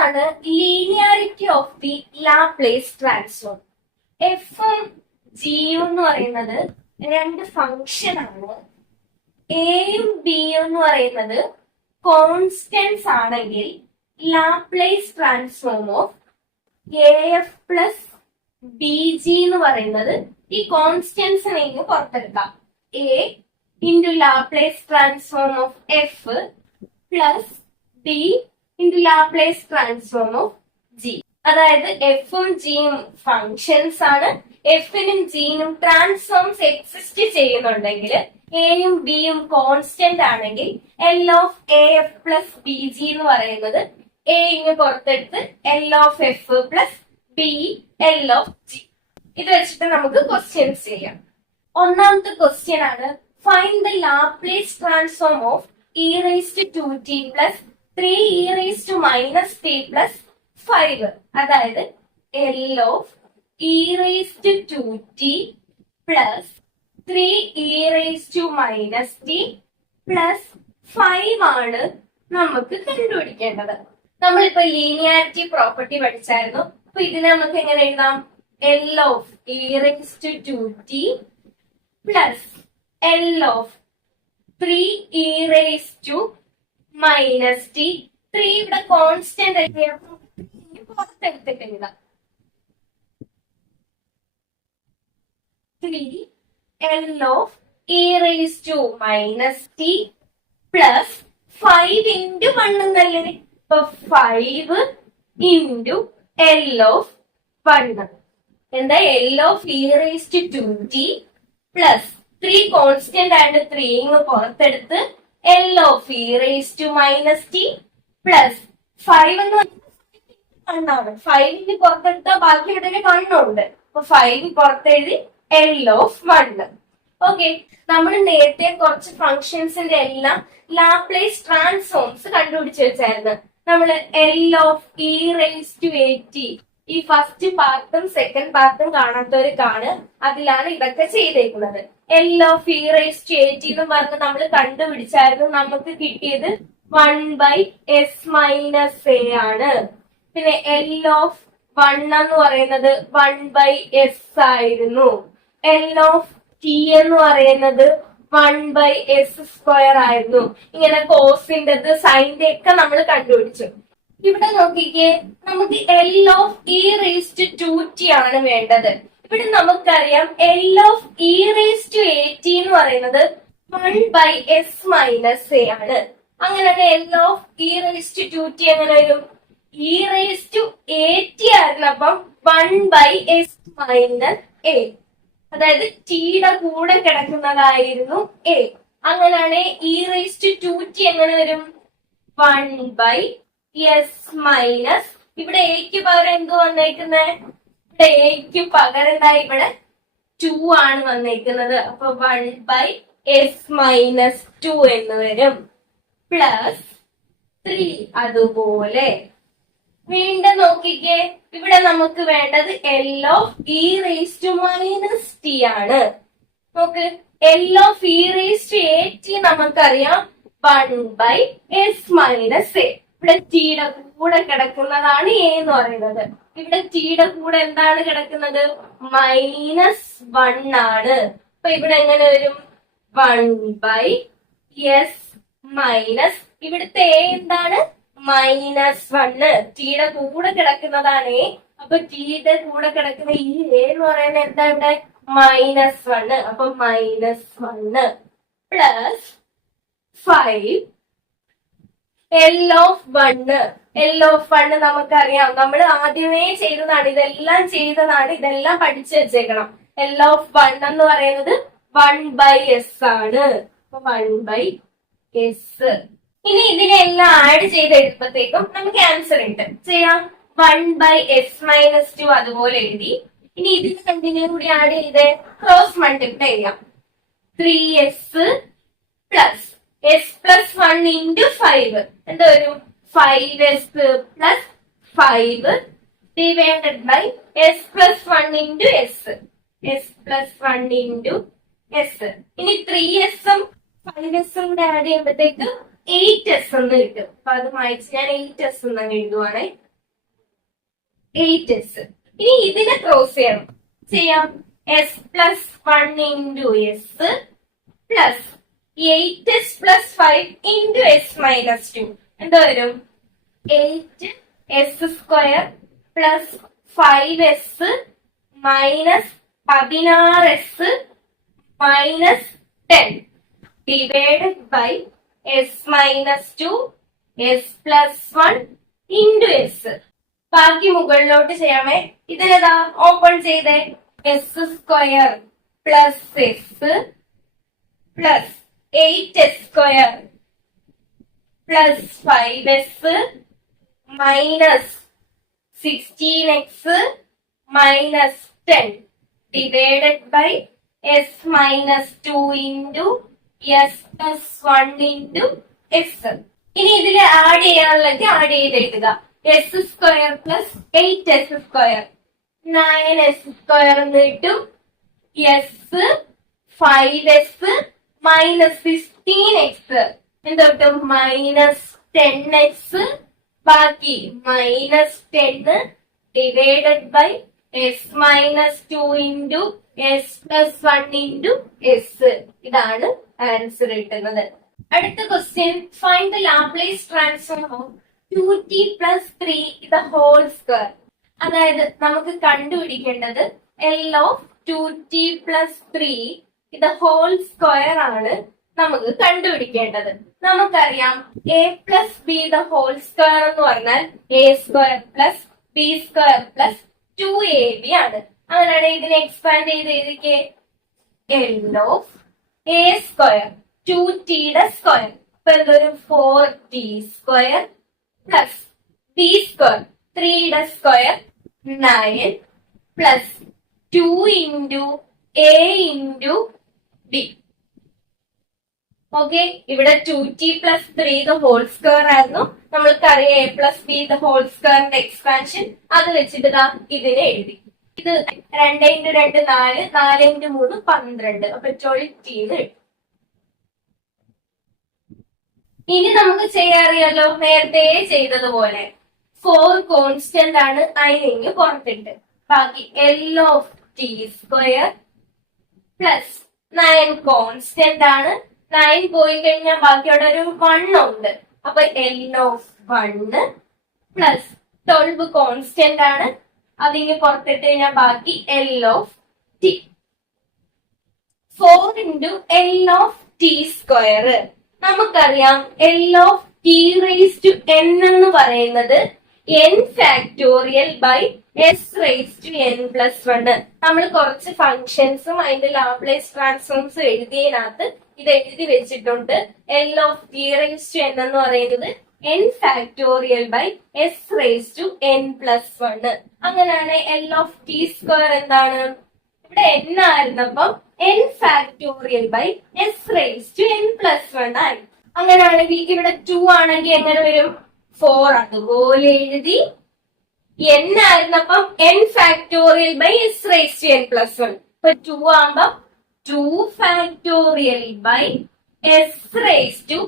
അടുത്തതാണ് linearity of the Laplace transform. എഫും ജിയും എന്ന് പറയുന്നത് രണ്ട് ഫംഗ്ഷൻ ആണ്. എയും ബിയും എന്ന് പറയുന്നത് കോൺസ്റ്റൻസ് ആണെങ്കിൽ Laplace transform of a f plus b g എന്ന് പറയുന്നത് ഈ കോൺസ്റ്റൻസിനെ പുറത്തെടുക്കാം. A into Laplace transform of f plus b into Laplace transform of g. അതായത് എഫും ജിയും ഫങ്ഷൻസ് ആണ്. എഫിനും ജിനും ട്രാൻസ്ഫോംസ് എക്സിസ്റ്റ് ചെയ്യുന്നുണ്ടെങ്കിൽ എയും ബിയും കോൺസ്റ്റന്റ് ആണെങ്കിൽ L of a f plus b g എന്ന് പറയുന്നത് എ പുറത്തെടുത്ത് L of f plus b L of g. ഇത് വെച്ചിട്ട് നമുക്ക് ക്വസ്റ്റ്യൻസ് ചെയ്യാം. ഒന്നാമത്തെ ക്വസ്റ്റ്യൻ ആണ് find the Laplace transform of e raised to t plus 3e raised to minus t plus 5. അതായത് L of e raised to t plus 3e raised to minus t plus 5 ആണ് നമുക്ക് കണ്ടുപിടിക്കേണ്ടത്. നമ്മളിപ്പോ linearity property പഠിച്ചായിരുന്നു. അപ്പൊ ഇതിനെ നമുക്ക് എങ്ങനെ എഴുതാം? L of e raised to t plus L of 3e raised to minus T. 3 ഇവിടെ കോൺസ്റ്റന്റ് പുറത്തെടുത്തിട്ട് എഴുതാം. 3 L of e raised to minus t plus 5 into 1 എന്നല്ലേ? ഇപ്പൊ 5 into L of 1 എന്താ? L of e raised to 2t plus 3 constant ആയിട്ട് 3 പുറത്തെടുത്ത് L of e raised to minus t plus 5 എന്ന് കണ്ണാണ്. 5 പുറത്തെടുത്ത ബാക്കി ഇവിടെ കണ്ണുണ്ട്. അപ്പൊ 5 പുറത്തെഴുതി L of 1. ഓക്കെ, നമ്മൾ നേരത്തെ കുറച്ച് ഫങ്ഷൻസിന്റെ എല്ലാം ലാപ്ലേസ് ട്രാൻസ്ഫോംസ് കണ്ടുപിടിച്ച് വെച്ചായിരുന്നു. നമ്മൾ L of e raised to at ഈ ഫസ്റ്റ് പാർട്ടും സെക്കൻഡ് പാർട്ടും കാണാത്തവര് കാണുക. അതിലാണ് ഇതൊക്കെ ചെയ്തേക്കുന്നത്. L of e raised to at എന്ന് പറഞ്ഞ് നമ്മൾ കണ്ടുപിടിച്ചായിരുന്നു. നമുക്ക് കിട്ടിയത് 1/s minus a ആണ്. പിന്നെ L of 1 എന്ന് പറയുന്നത് 1/s ആയിരുന്നു. L of t എന്ന് പറയുന്നത് 1/s² ആയിരുന്നു. ഇങ്ങനെ കോസിന്റെത് സൈൻ്റെ ഒക്കെ നമ്മൾ കണ്ടുപിടിച്ചു. ഇവിടെ നോക്കിക്കേ, നമുക്ക് L of e raised to 2t ആണ് വേണ്ടത്. ഇവിടെ നമുക്കറിയാം L of e raised to at എന്ന് പറയുന്നത് 1/s minus a ആണ്. അങ്ങനെയാണ് L of e raised to 2t എങ്ങനെ വരും? e raised to at ആയിരുന്നപ്പം 1/s minus a, അതായത് ടിയുടെ കൂടെ കിടക്കുന്നതായിരുന്നു a. അങ്ങനെയാണ് e raised to 2t എങ്ങനെ വരും? 1/s minus ഇവിടെ എക്ക് പകരം എന്ത് വന്നേക്കുന്നേ? ഇവിടെ എക്ക് പകരം എന്താ? ഇവിടെ 2 ആണ് വന്നേക്കുന്നത്. അപ്പൊ 1/s minus 2 എന്ന് വരും. പ്ലസ് 3 അതുപോലെ വീണ്ടും നോക്കിക്കേ, ഇവിടെ നമുക്ക് വേണ്ടത് L of e raised to minus t ആണ്. നോക്ക്, L of e raised to at നമുക്കറിയാം 1/s minus a. ഇവിടെ ടിയുടെ കൂടെ കിടക്കുന്നതാണ് a എന്ന് പറയുന്നത്. ഇവിടെ ടിയുടെ കൂടെ എന്താണ് കിടക്കുന്നത്? -1 ആണ്. അപ്പൊ ഇവിടെ എങ്ങനെ വരും? 1/s minus ഇവിടുത്തെ a എന്താണ്? -1. ടിയുടെ കൂടെ കിടക്കുന്നതാണ് a. അപ്പൊ ടിയുടെ കൂടെ കിടക്കുന്ന ഈ a എന്ന് പറയുന്നത് എന്താ? ഇവിടെ -1. അപ്പൊ -1 plus 5 L of 1. L of 1 നമുക്കറിയാം, നമ്മൾ ആദ്യമേ ചെയ്തതാണ്. ഇതെല്ലാം ചെയ്തതാണ്, ഇതെല്ലാം പഠിച്ചു വെച്ചേക്കണം. L of 1 എന്ന് പറയുന്നത് 1/s ആണ്. അപ്പൊ 1/s. ഇനി ഇതിനെല്ലാം ആഡ് ചെയ്ത് എഴുതുമ്പോഴത്തേക്കും നമുക്ക് ആൻസർ ഉണ്ട്. ചെയ്യാം. 1/s minus 2 അതുപോലെ എഴുതി. ഇനി ഇതിന് എന്തിനെ കൂടി ആഡ് ചെയ്ത് ക്രോസ് മൾട്ടിപ്ലൈ ചെയ്യാം. 3s plus s plus 1 into 5 എന്താ വരും? 5s plus 5 divided by s plus 1 into s. s plus 1 into s. ഇനി 3s ഉം 5s ഉം കൂടെ ആഡ് ചെയ്യുമ്പോഴത്തേക്ക് 8s എന്ന് കിട്ടും. അപ്പൊ അത് മായിച്ച് ഞാൻ 8s എന്ന് എഴുതുവാണേ. 8s. ഇനി ഇതിനെ ക്രോസ് ചെയ്യാം. s plus 1 into s plus 8s plus 5 into S minus 2 എന്താ വരും? 8s square plus 5s minus 16s minus 10 divided by s minus 2 s plus 1 into s. ബാക്കി മുകളിലോട്ട് ചെയ്യാമേ. ഇതിനെതാ ഓപ്പൺ ചെയ്തേ. S square plus S plus 8s square plus 5s minus 16x minus 10 divided by s minus 2 into s plus 1 into s. ഇനി ഇതിൽ add ചെയ്യാനുള്ളത് add ചെയ്ത് എഴുതുക. S square plus 8s square 9s square എന്ന് കിട്ടും. S 5s minus 16x എന്ത് കിട്ടും? Minus 10x ബാക്കി minus 10 divided by s minus 2 into s plus 1 into s. ഇതാണ് ആൻസർ കിട്ടുന്നത്. അടുത്ത question, find the Laplace transform of 2t plus 3 the whole square. അതായത് നമുക്ക് കണ്ടുപിടിക്കേണ്ടത് L of 2t plus 3 the whole square ആണ് നമുക്ക് കണ്ടുപിടിക്കേണ്ടത്. നമുക്കറിയാം a plus b the whole square എന്ന് പറഞ്ഞാൽ a square plus b square plus 2ab ആണ്. അങ്ങനെയാണ് ഇതിനെ എക്സ്പാൻഡ് ചെയ്ത് എഴുതിക്കേ. L of a square 2t യുടെ സ്ക്വയർ അപ്പൊ എന്തൊരു 4t square plus B square 3 യുടെ square 9 plus 2 into a into b. Okay, ഇവിടെ 2t plus 3 the whole square ആയിരുന്നു. നമ്മൾക്കറിയാം a plus b the whole സ്ക്വയറിന്റെ എക്സ്പാൻഷൻ. അത് വെച്ചിട്ട് ഇതിനെ എഴുതി. ഇത് 2 ഇൻറ്റു 2 4, 4 ഇൻറ്റു 3 12. അപ്പൊ 12t എഴുതി. ഇനി നമുക്ക് ചെയ്യാറിയാലോ, നേരത്തെ ചെയ്തതുപോലെ 4 കോൺസ്റ്റന്റ് ആണ് അതിനെ പുറത്തിട്ട്. ബാക്കി L of t square plus 9 constant ആണ്. 9 പോയി കഴിഞ്ഞാൽ ബാക്കി അവിടെ ഒരു 1 ഉണ്ട്. അപ്പൊ എൽ ഓഫ് 1 പ്ലസ് 12 കോൺസ്റ്റന്റ് ആണ്. അതിന് പുറത്തിട്ട് കഴിഞ്ഞാൽ ബാക്കി L of t. 4 into L of t square. നമുക്കറിയാം L of t raise to n എന്ന് പറയുന്നത് n factorial by s raise to n plus 1. നമ്മൾ കുറച്ച് ഫംഗ്ഷൻസും അതിന്റെ ലാപ്ലേസ് ട്രാൻസ്ഫോംസും എഴുതിയതിനകത്ത് ഇത് എഴുതി വെച്ചിട്ടുണ്ട്. L of t raise to n എന്ന് പറയുന്നത് n factorial by s raise to n plus 1. അങ്ങനെയാണ് എൽ ഓഫ് ടി സ്ക്വയർ എന്താണ്? ഇവിടെ n ആയിരുന്നപ്പം n factorial by s raise to n plus 1 ആയി. അങ്ങനെയാണെങ്കിൽ ഇവിടെ 2 ആണെങ്കിൽ എങ്ങനെ വരും? 4 അതുപോലെ എഴുതി. n ആയിരുന്നപ്പം n factorial by s raise to n plus 1. ഇപ്പൊ 2 ആകുമ്പോ 2 factorial by s raise to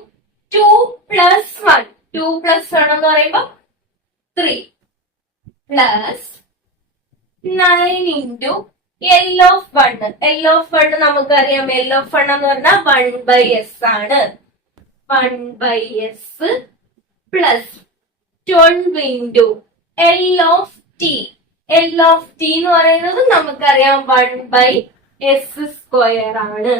2 plus 1. 2 plus 1 എന്ന് പറയുമ്പോ 3 plus 9 into L of 1. L of 1 നമുക്കറിയാം. എൽ ഓഫ് 1 എന്ന് പറഞ്ഞാൽ 1 ബൈ എസ് ആണ്. 1 by s plus 12 into L of t. L of t എന്ന് പറയുന്നത് നമുക്കറിയാം 1 ബൈ എസ് സ്ക്വയർ ആണ്.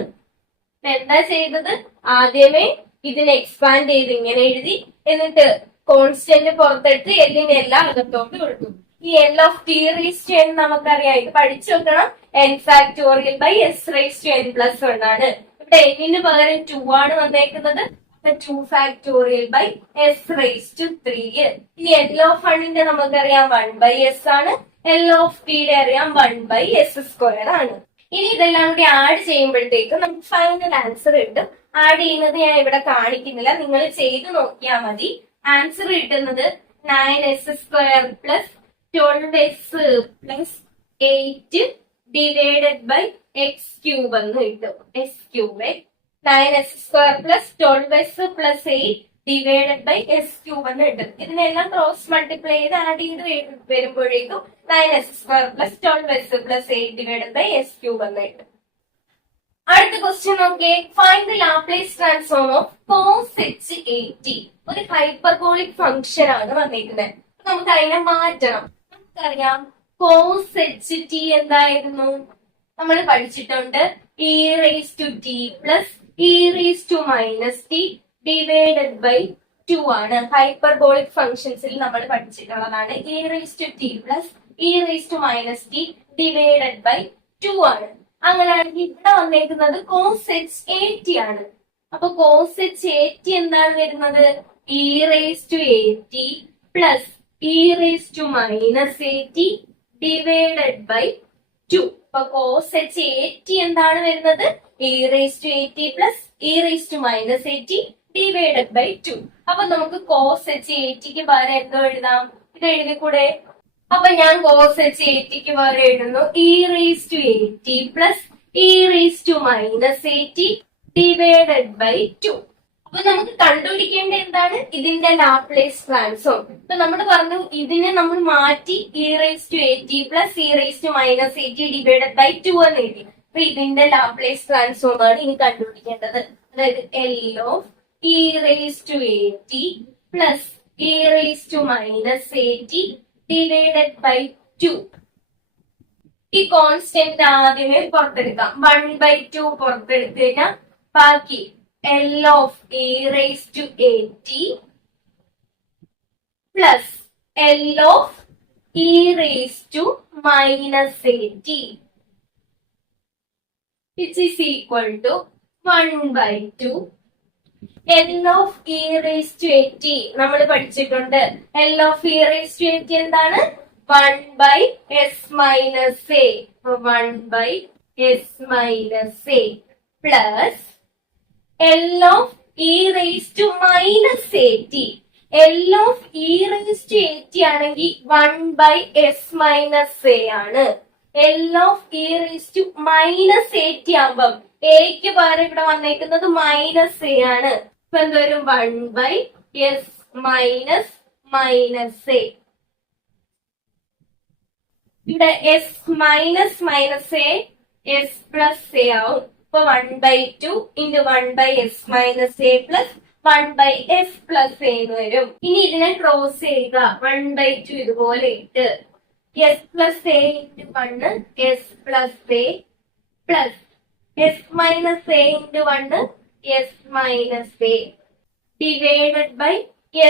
എന്താ ചെയ്തത്? ആദ്യമേ ഇതിനെ എക്സ്പാൻഡ് ചെയ്ത് ഇങ്ങനെ എഴുതി. എന്നിട്ട് കോൺസ്റ്റന്റ് പുറത്തെടുത്ത് എല്ലിനെ എല്ലാം അകത്തോട്ട് കൊടുത്തു. ഈ L of t raise to n നമുക്കറിയാം. ഇത് പഠിച്ചു വെക്കണം. N factorial by s raise to n plus 1 ആണ്. ഇവിടെ എന്നിന് പകരം 2 ആണ് വന്നേക്കുന്നത്. 2 factorial by s raise to 3. ഇനി എൽ ഓഫ് 1ന്റെ നമുക്കറിയാം 1 ബൈ എസ് ആണ്. എൽ ഓഫ് ടിയുടെ അറിയാം 1 ബൈ എസ് സ്ക്വയർ ആണ്. ഇനി ഇതെല്ലാം കൂടി ആഡ് ചെയ്യുമ്പോഴത്തേക്കും നമുക്ക് ഫൈനൽ ആൻസർ കിട്ടും. ആഡ് ചെയ്യുന്നത് ഞാൻ ഇവിടെ കാണിക്കുന്നില്ല, നിങ്ങൾ ചെയ്ത് നോക്കിയാൽ മതി. ആൻസർ കിട്ടുന്നത് 9s square plus 12s plus 8 divided by x cube എന്ന് കിട്ടും. X cube 9s square plus 12s plus 8 divided by s cube എന്ന് കിട്ടും. ഇതിനെല്ലാം ക്രോസ് മൾട്ടിപ്ലൈ ചെയ്ത് ആഡ് ചെയ്ത് വരുമ്പോഴേക്കും 9s² plus 12s plus 8 divided by s cube എന്ന് കിട്ടും. അടുത്ത ക്വസ്റ്റ്യൻ നോക്കിയേ. Find the Laplace transform of cos h ഒരു ഹൈപ്പർബോളിക് ഫംഗ്ഷൻ ആണ് വന്നിരിക്കുന്നത്. നമുക്ക് അതിനെ മാറ്റണം. നമുക്കറിയാം cos h എന്തായിരുന്നു, നമ്മൾ പഠിച്ചിട്ടുണ്ട് e raised to t plus e raised to minus t divided by 2 ആണ്. ഹൈപ്പർബോളിക് ഫംഗ്ഷൻസിൽ നമ്മൾ പഠിച്ചിട്ടുള്ളതാണ്. e raised to t plus e raised to minus t divided by 2 ആണ്. അങ്ങനെയാണെങ്കിൽ ഇവിടെ വന്നേക്കുന്നത് cos h ആണ്. അപ്പൊ cos h എന്താണ് വരുന്നത്, e raised to at plus e raised to minus at divided by 2. അപ്പൊ cos h എന്താണ് വരുന്നത്, e raised to at plus e raised to minus at divided by 2. അപ്പൊ നമുക്ക് cos h ക്ക് പകരം എന്തോ എഴുതാം, ഇത് എഴുതിക്കൂടെ. അപ്പൊ ഞാൻ cos h ക്ക് പകരം എഴുതുന്നു e raised to at plus e raised to minus at divided by 2. അപ്പൊ നമുക്ക് കണ്ടുപിടിക്കേണ്ട എന്താണ്, ഇതിന്റെ ലാപ്ലേസ് ട്രാൻസ്ഫോം. ഇപ്പൊ നമ്മൾ പറഞ്ഞു ഇതിനെ നമ്മൾ മാറ്റി e raised to at plus e raised to minus at divided by 2 എന്ന് എഴുതി. അപ്പൊ ഇതിന്റെ ലാപ്ലേസ് ട്രാൻസ്ഫോം ആണ് ഇനി കണ്ടുപിടിക്കേണ്ടത്. അതായത് L of e raised to at plus e raised to minus at divided by 2. ഈ കോൺസ്റ്റന്റ് ആദ്യമേ പുറത്തെടുക്കാം. 1/2 പുറത്തെടുത്ത് കഴിഞ്ഞാൽ ബാക്കി L of e raised to at plus L of e raised to minus at which is equal to 1/2 L of e raised to at നമ്മൾ പഠിച്ചിട്ടുണ്ട്. L of e raised to at എന്താണ്, 1/s minus a. 1/s minus a plus L of e raised to minus at. L of e raised to at ആണെങ്കിൽ 1/s minus a ആണ്. L of e raised to minus at ആകുമ്പം എക്ക് പകരം ഇവിടെ വന്നേക്കുന്നത് minus a ആണ്. ഇപ്പൊ എന്തോരും 1/s minus a. ഇവിടെ s minus a s plus a ആവും. ഇപ്പൊ 1/2 into 1/s minus a plus 1/s plus a എന്ന് വരും. ഇനി ഇതിനെ ക്രോസ് ചെയ്യുക. 1/2 ഇതുപോലെ ഇട്ട് s plus a into 1 s plus a plus s minus a into 1 s minus a divided by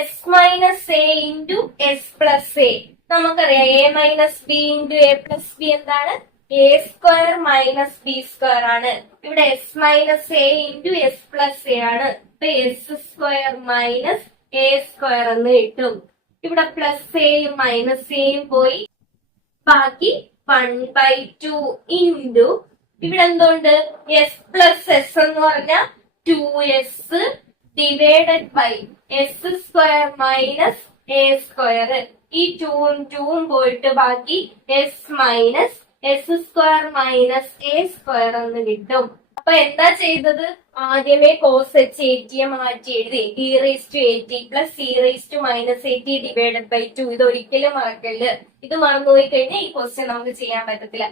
s minus a into s plus a. നമുക്കറിയാം a minus b into a plus b എന്താണ്, a square minus b square ആണ്. ഇവിടെ s minus a into s plus a ആണ്. ഇപ്പൊ s square minus a square എന്ന് കിട്ടും. ഇവിടെ plus എയും മൈനസ് എയും പോയി ബാക്കി 1/2 into ഇവിടെ എന്തുകൊണ്ട് s പ്ലസ് s എന്ന് പറഞ്ഞാൽ 2s divided by s square minus a square. ഈ 2ഉം 2ഉം പോയിട്ട് ബാക്കി s minus s square minus a square എന്ന് കിട്ടും. അപ്പൊ എന്താ ചെയ്തത്, ആദ്യമേ cos h at മാറ്റി എഴുതി e raised to at plus e raised to minus at divided by 2. ഇത് ഒരിക്കലും മറക്കല്ല്. ഇത് മറന്നുപോയി കഴിഞ്ഞാൽ ഈ ക്വസ്റ്റ്യൻ നമുക്ക് ചെയ്യാൻ പറ്റത്തില്ല.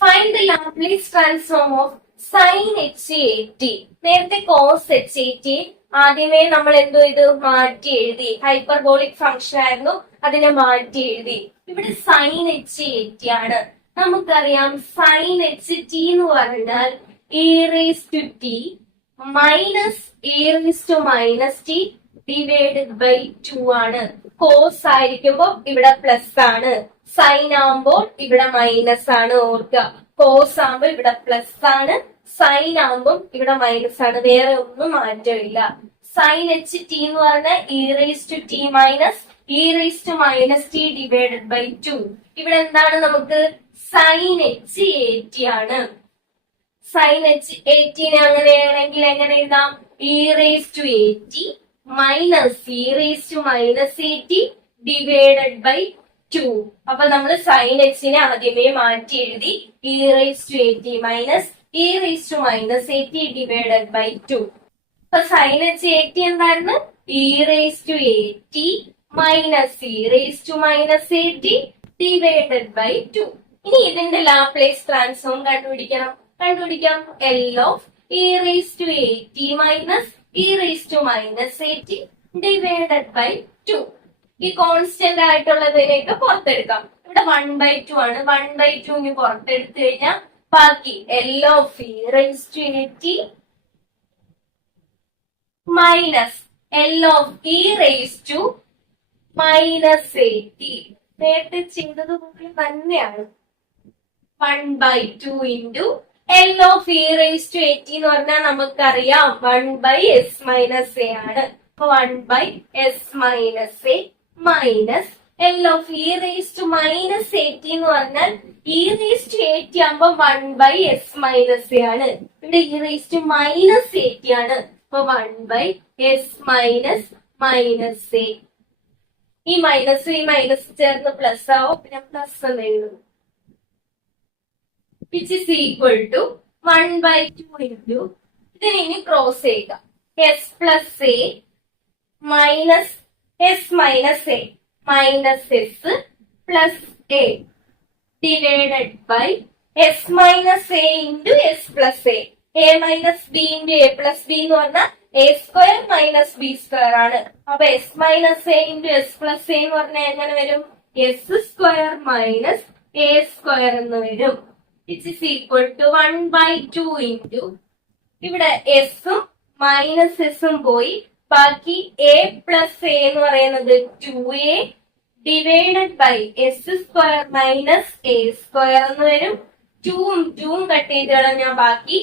Find the Laplace transform of sin h at. നേരത്തെ cos h at ആദ്യമേ നമ്മൾ എന്തോ ഇത് മാറ്റി എഴുതി, ഹൈപ്പർബോളിക് ഫംഗ്ഷൻ ആയിരുന്നു, അതിനെ മാറ്റി എഴുതി. ഇവിടെ sin h at ആണ്. നമുക്കറിയാം sin h t എന്ന് പറഞ്ഞാൽ e raised to t minus e raised to minus t divided by 2 ആണ്. കോസ് ആയിരിക്കുമ്പോൾ ഇവിടെ പ്ലസ് ആണ്, സൈൻ ആകുമ്പോൾ ഇവിടെ മൈനസ് ആണ്. ഓർക്കുക, കോസ് ആകുമ്പോൾ ഇവിടെ പ്ലസ് ആണ്, സൈൻ ആകുമ്പോൾ ഇവിടെ മൈനസ് ആണ്. വേറെ ഒന്നും മാറ്റമില്ല. സൈൻ എച്ച് ടി എന്ന് പറഞ്ഞാൽ e raise to t minus e raise to minus t divided by 2. ഇവിടെ എന്താണ്, നമുക്ക് സൈൻ എച്ച് എ ടി ആണ്. സൈൻ എച്ച് എ ടിനെ അങ്ങനെയാണെങ്കിൽ എങ്ങനെ എഴുതാം, e raise to a t minus e raise to minus a t divided by 2. അപ്പൊ നമ്മൾ സൈൻ എച്ചിനെ ആദ്യമേ മാറ്റി എഴുതി, e raise to a t minus e raise to minus a t divided by 2. അപ്പൊ സൈൻ എച്ച് എ ടി എന്തായിരുന്നു? E raise to a t minus e raise to minus a t divided by 2. ഇനി ഇതിന്റെ Laplace transform കണ്ടുപിടിക്കാം. L of e raise to a t minus e raise to minus a t divided by 2. ഈ constant ആയിട്ടുള്ളതിലേക്ക് പുറത്തെടുക്കാം. ഇവിടെ 1/2 ആണ്. 1/2 ഇനി പുറത്തെടുത്തു കഴിഞ്ഞാൽ ബാക്കി L of e raise to a t minus L of e raise to minus a t. നേരത്തെ ചെയ്തതുപോലെ തന്നെയാണ്. 1/2 into L of e raise to a t എന്ന് പറഞ്ഞാൽ നമുക്കറിയാം 1/s മൈനസ് എ ആണ്. അപ്പൊ 1/s minus a minus L of e raise to minus a t എന്ന് പറഞ്ഞാൽ e raise to a t ആകുമ്പോ 1/s മൈനസ് എ ആണ്. ഇവിടെ e raise to minus a t ആണ്. അപ്പൊ 1/s മൈനസ് മൈനസ് എ. ഈ മൈനസ് ചേർന്ന് plus ആവും. പിന്നെ പ്ലസ് എന്ന് എഴുതും. which is equal to 1/2 into ഇതിനെ ഇനി ക്രോസ് ചെയ്യുക. s plus a minus s minus a minus s plus a divided by s minus a into s plus a minus b into a plus b എന്ന് പറഞ്ഞാൽ a square minus b square ആണ്. അപ്പൊ s minus a into s plus a എന്ന് പറഞ്ഞാൽ എങ്ങനെ വരും? s square minus a square എന്ന് വരും. which is equal to 1/2 into ഇവിടെ എസും മൈനസ് എസും പോയി ബാക്കി എ പ്ലസ് എ എന്ന് പറയുന്നത് 2a divided by S square minus a square എന്ന് വരും. 2ഉം കട്ട് ചെയ്ത് കളഞ്ഞാൽ ബാക്കി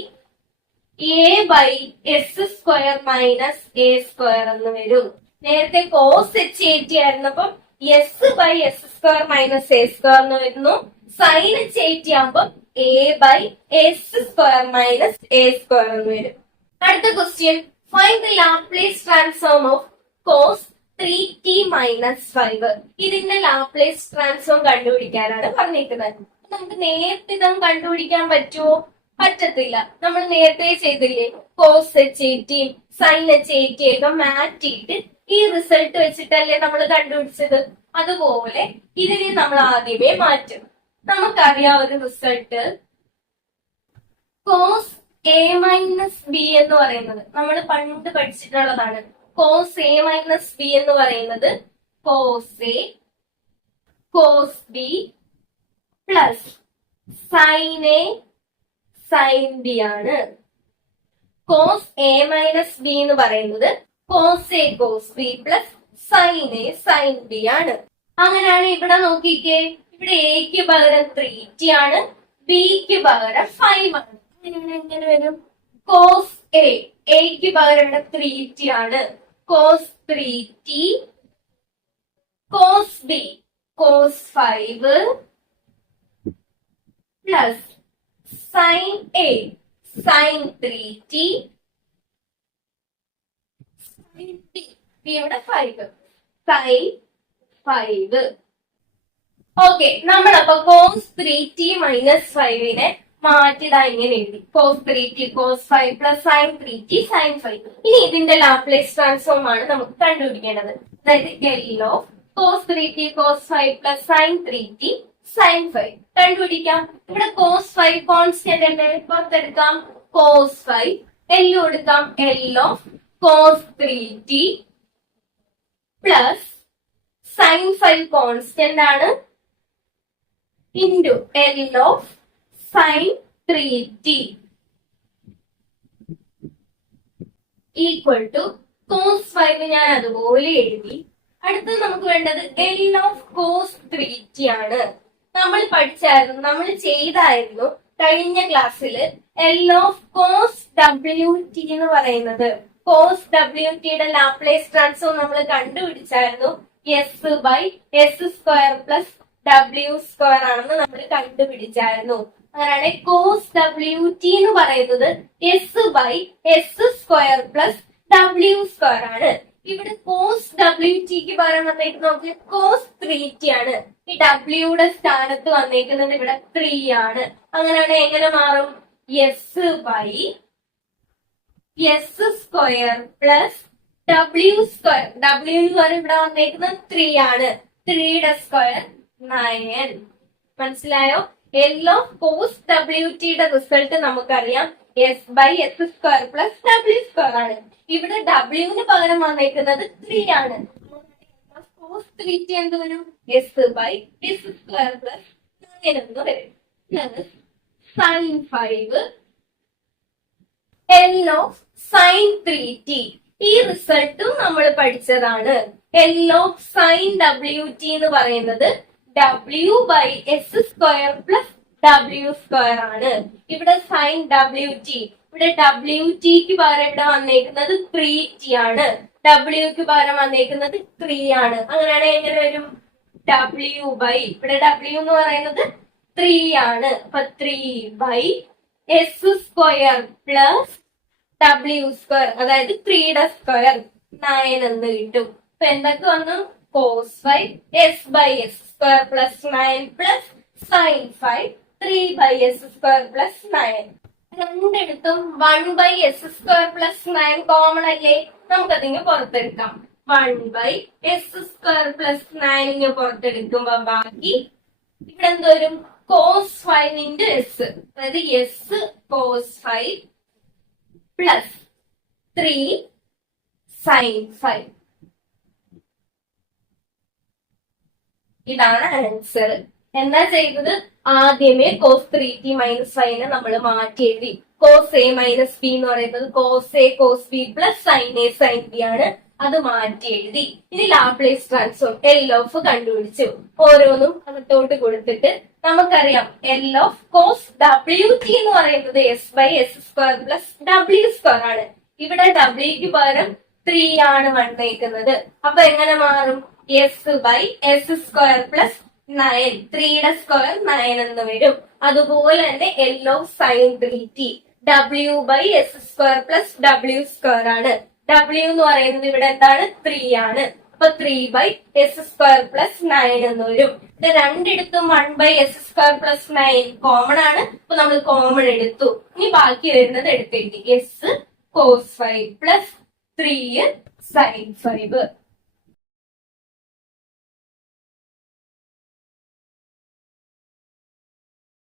a by S square minus a square എന്ന് വരും. നേരത്തെ കോസ് എച്ച് എ ടി ആയിരുന്നപ്പം s by S square minus a square എന്ന് വരുന്നു. സൈൻ എച്ച് എ ടി ആകുമ്പോൾ a by S square minus a square എന്ന് വരും. അടുത്ത question, find the Laplace transform of cos 3t minus 5. ഇതിന്റെ Laplace transform കണ്ടുപിടിക്കാനാണ് പറഞ്ഞിരിക്കുന്നത്. നമുക്ക് നേരത്തെ ഇതൊന്നും കണ്ടുപിടിക്കാൻ പറ്റുമോ? പറ്റത്തില്ല. നമ്മൾ നേരത്തെ ചെയ്തില്ലേ? Cos h a t sine h a t ഒക്കെ മാറ്റിയിട്ട് ഈ റിസൾട്ട് വെച്ചിട്ടല്ലേ നമ്മൾ കണ്ടുപിടിച്ചത്. അതുപോലെ ഇതിനെ നമ്മൾ ആദ്യമേ മാറ്റും. നമുക്കറിയാം ഒരു result cos a minus B എന്ന് പറയുന്നത് നമ്മൾ പണ്ട് പഠിച്ചിട്ടുള്ളതാണ്. കോസ് എ മൈനസ് ബി എന്ന് പറയുന്നത് cos A cos B plus sine A sine B ആണ്. കോസ് എ മൈനസ് ബി എന്ന് പറയുന്നത് cos A cos B plus sine A sine B ആണ്. അങ്ങനെയാണ് ഇവിടെ നോക്കിക്കേ. ഇവിടെ എക്ക് പകരം 3t ആണ്, ബിക്ക് പകരം 5 ആണ്. അങ്ങനെയാണ് എങ്ങനെ വരും? കോസ് എക്ക് പകരം ഇവിടെ 3t ആണ്. Cos 3t cos b cos 5 plus sine A sine 3t sine b ഇവിടെ 5 സൈൻ 5. ഓക്കെ, നമ്മളപ്പോ കോസ് 3t മൈനസ് 5നെ മാറ്റിതാ ഇങ്ങനെ എഴുതി. Cos 3t cos 5 plus sine 3t sine 5. ഇനി ഇതിന്റെ ലാപ്ലേസ് ട്രാൻസ്ഫോം ആണ് നമുക്ക് കണ്ടുപിടിക്കേണ്ടത്. അതായത് L of cos 3t cos 5 plus sine 3t sine 5 കണ്ടുപിടിക്കാം. ഇവിടെ കോസ് 5 കോൺസ്റ്റന്റ് അല്ലേ, പുറത്തെടുക്കാം. കോസ് 5 എൽ കൊടുക്കാം. L of cos 3t plus sine 5 constant ആണ് into L of sine 3t equal to cos 5 ഞാൻ അതുപോലെ എഴുതി. അടുത്തത് നമുക്ക് വേണ്ടത് എൽ ഓഫ് കോസ് 3t ആണ്. നമ്മൾ പഠിച്ചായിരുന്നു, നമ്മൾ ചെയ്തായിരുന്നു കഴിഞ്ഞ ക്ലാസ്സിൽ. എൽ ഓഫ് കോസ് WT എന്ന് പറയുന്നത് കോസ് WTയുടെ ലാപ്ലേസ് ട്രാൻസ്ഫോം നമ്മൾ കണ്ടുപിടിച്ചായിരുന്നു. S by S square plus W square ആണെന്ന് നമ്മൾ കണ്ടുപിടിച്ചായിരുന്നു. അങ്ങനെയാണ് കോസ് WT എന്ന് പറയുന്നത് S by S square plus W square ആണ്. ഇവിടെ കോസ് WTക്ക് പകരം വന്നേക്കുന്നത് നമുക്ക് കോസ് 3t ആണ്. ഈ Wയുടെ സ്ഥാനത്ത് വന്നേക്കുന്നത് ഇവിടെ 3 ആണ്. അങ്ങനെയാണ് എങ്ങനെ മാറും? S by S square plus W square. ഡബ്ല്യു എന്ന് പറയുമ്പോൾ ഇവിടെ വന്നേക്കുന്നത് 3 ആണ്. 3യുടെ സ്ക്വയർ 9. മനസ്സിലായോ? എൽ ഓഫ് കോസ് ഡബ്ല്യു ടിയുടെ റിസൾട്ട് നമുക്കറിയാം s by S square plus W square ആണ്. ഇവിടെ ഡബ്ല്യുവിന് പകരം വന്നേക്കുന്നത് 3 ആണ്. കോസ് 3t എന്ത് വരും? S by S square plus 9 എന്ന് വരും. Sine 5 L of sine 3t. ഈ റിസൾട്ടും നമ്മൾ പഠിച്ചതാണ്. L of sine W T എന്ന് പറയുന്നത് W by S square plus W square ആണ്. ഇവിടെ സൈൻ ഡബ്ല്യു ടി, ഇവിടെ ഡബ്ല്യു ടിക്ക് പകരം ഇവിടെ വന്നേക്കുന്നത് 3t ആണ്. ഡബ്ല്യുക്ക് പകരം വന്നേക്കുന്നത് 3 ആണ്. അങ്ങനെയാണെങ്കിൽ എങ്ങനെ വരും? ഡബ്ല്യു ബൈ, ഇവിടെ ഡബ്ല്യു എന്ന് പറയുന്നത് 3 ആണ്. അപ്പൊ 3 by S square plus W square, അതായത് 3യുടെ സ്ക്വയർ 9 എന്ന് കിട്ടും. അപ്പൊ എന്തൊക്കെ വന്നു? Cos 5 S by S square plus 9 plus sine 5 3 by S square plus 9. രണ്ടിടത്തും 1 by S square plus 9 common അല്ലേ? നമുക്കതിങ്ങ് പുറത്തെടുക്കാം. 1 ബൈ എസ് സ്ക്വയർ പ്ലസ് 9 പുറത്തെടുക്കുമ്പോ ബാക്കി ഇവിടെ എന്ത് വരും? കോസ് 5 ഇൻറ്റു എസ്, അതായത് എസ് കോസ് 5 പ്ലസ് 3 സൈൻ 5. ഇതാണ് ആൻസർ. എന്താ ചെയ്തത്? ആദ്യമേ കോസ് 3t മൈനസ് 5 നമ്മൾ മാറ്റി എഴുതി. കോസ് എ മൈനസ് ബി എന്ന് പറയുന്നത് cos A cos B plus sine A sine B ആണ്. അത് മാറ്റി എഴുതി. ഇനി ലാപ്ലേസ് ട്രാൻസ്ഫോം എൽ ഓഫ് കണ്ടുപിടിച്ചു. ഓരോന്നും അകത്തോട്ട് കൊടുത്തിട്ട് നമുക്കറിയാം L of cos W T എന്ന് പറയുന്നത് S by S square plus W square ആണ്. ഇവിടെ ഡബ്ല്യുക്ക് പകരം 3 ആണ് വന്നേക്കുന്നത്. അപ്പൊ എങ്ങനെ മാറും? S by S square plus 9, 3യുടെ സ്ക്വയർ 9 എന്ന് വരും. അതുപോലെ തന്നെ L of sine 3t W by S square plus W square ആണ്. ഡബ്ല്യു എന്ന് പറയുന്നത് ഇവിടെ എന്താണ്? 3 ആണ്. അപ്പൊ 3 ബൈ എസ് സ്ക്വയർ പ്ലസ് 9 എന്ന് വരും. ഇത് രണ്ടിടത്തും 1 by S square plus 9 common ആണ്. അപ്പൊ നമ്മൾ കോമൺ എടുത്തു. ഇനി ബാക്കി വരുന്നത് എടുത്തെഴുതി. S cos 5 plus 3 sine 5.